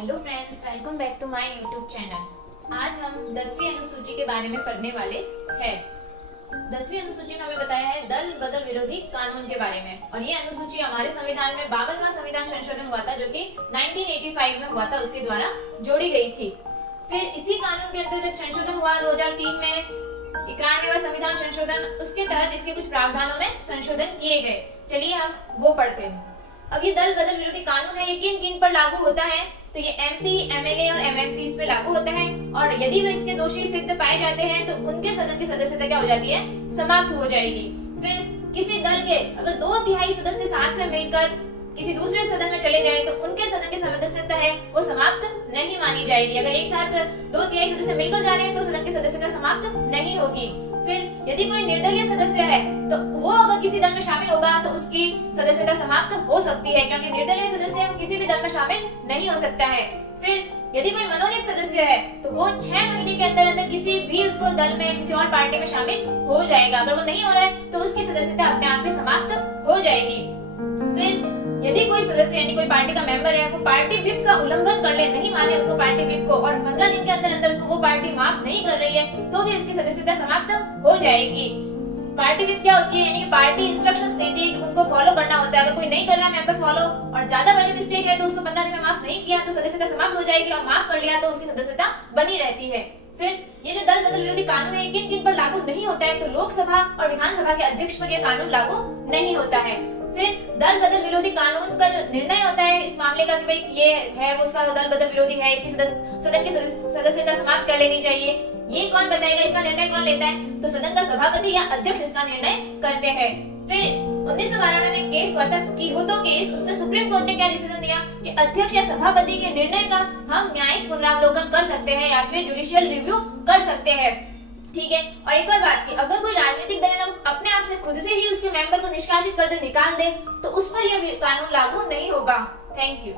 Hello friends, welcome back to my YouTube channel. आज हम 10वीं अनुसूची के बारे में पढ़ने वाले हैं। 10वीं अनुसूची में हमें बताया है दल बदल विरोधी कानून के बारे में, और ये अनुसूची हमारे संविधान में 52वां संविधान संशोधन हुआ था, जो कि 1985 में हुआ था, उसके द्वारा जोड़ी गई थी। फिर इसी कानून के अंतर्गत संशोधन हुआ 2003 में 91वां संविधान संशोधन। उसके तहत इसके कुछ प्रावधानों में संशोधन किए गए। चलिए हम वो पढ़ते हैं। अब ये दल बदल विरोधी कानून है, ये किन किन पर लागू होता है? तो ये एमपी, एमएलए और एमएलसी इस पे लागू होता है, और यदि वे इसके दोषी सिद्ध पाए जाते हैं तो उनके सदन की सदस्यता क्या हो जाती है? समाप्त हो जाएगी। फिर किसी दल के अगर 2/3 सदस्य साथ में मिलकर किसी दूसरे सदन में चले जाए तो उनके सदन की सदस्यता है वो समाप्त नहीं मानी जाएगी। अगर एक साथ 2/3 सदस्य मिलकर जा रहे हैं तो सदन की सदस्यता समाप्त नहीं होगी। फिर यदि कोई निर्दलीय सदस्य है तो वो अगर किसी दल में शामिल होगा तो उसकी सदस्यता समाप्त हो सकती है, क्योंकि निर्दलीय सदस्य किसी भी दल में शामिल नहीं हो सकता है। फिर यदि कोई मनोनीत सदस्य है तो वो 6 महीने के अंदर अंदर किसी भी उसको दल में किसी और पार्टी में शामिल हो जाएगा। अगर वो नहीं हो रहा है तो उसकी सदस्यता अपने आप में समाप्त हो जाएगी। फिर यदि कोई सदस्य यानी कोई पार्टी का मेंबर है वो पार्टी विप का उल्लंघन कर ले, नहीं माने उसको पार्टी विप को, और 15 दिन के अंदर अंदर उसको वो पार्टी माफ नहीं कर रही है, तो भी उसकी सदस्यता समाप्त हो जाएगी। पार्टी विप क्या होती है? यानी कि पार्टी इंस्ट्रक्शंस देती है कि उनको फॉलो करना होता है। अगर कोई नहीं कर रहा मेंबर फॉलो और ज्यादा बड़ी मिस्टेक है तो उसको 15 दिन में माफ नहीं किया तो सदस्यता समाप्त हो जाएगी, और माफ कर लिया तो उसकी सदस्यता बनी रहती है। फिर ये जो दल बदल विरोधी कानून है किन किन पर लागू नहीं होता है? तो लोकसभा और विधानसभा के अध्यक्ष पर यह कानून लागू नहीं होता है। फिर दल बदल विरोधी कानून का जो निर्णय होता है इस मामले का कि भाई ये है वो उसका दल बदल विरोधी है, इसकी सदन की सदस्यता समाप्त कर लेनी चाहिए, ये कौन बताएगा? इसका निर्णय कौन लेता है? तो सदन का सभापति या अध्यक्ष इसका निर्णय करते हैं। फिर 1992 में केस हुआ था कीहोतो केस। उसमें सुप्रीम कोर्ट ने क्या डिसीजन दिया कि अध्यक्ष या सभापति के निर्णय का हम न्यायिक पुनरावलोकन कर सकते हैं या फिर जुडिशियल रिव्यू कर सकते हैं। ठीक है। और एक और बात कि अगर कोई राजनीतिक दल अपने आप से खुद से ही उसके मेंबर को निष्कासित कर दे, निकाल दे, तो उस पर यह कानून लागू नहीं होगा। Thank you.